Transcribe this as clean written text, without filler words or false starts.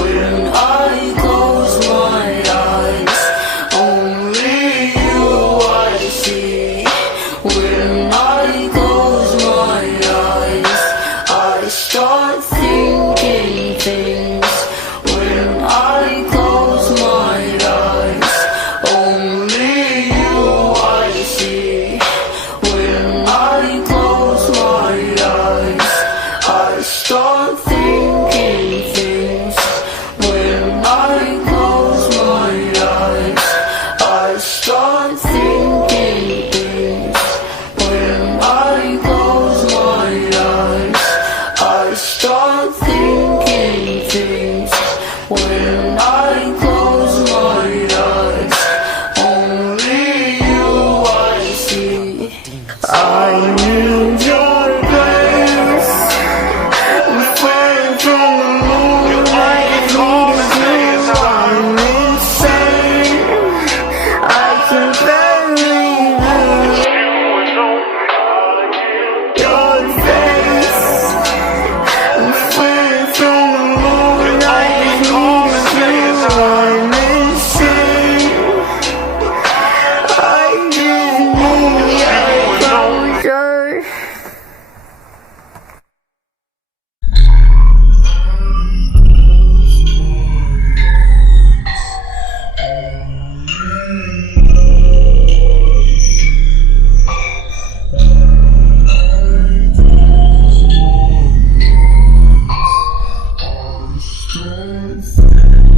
When I close my eyes, only you I see. When I close my eyes, I start thinking things. When I close my eyes, only you I see. When I close my eyes, I start thinking things. When I close my eyes, I start thinking things. When I close my eyes, I start thinking things. When I close my eyes, only you I see. I need your grace. I'm falling from the moon. I need you. I'm insane. I can barely move. Your face. I'm falling from the moon. I need you. I'm insane. I just need your closure. Start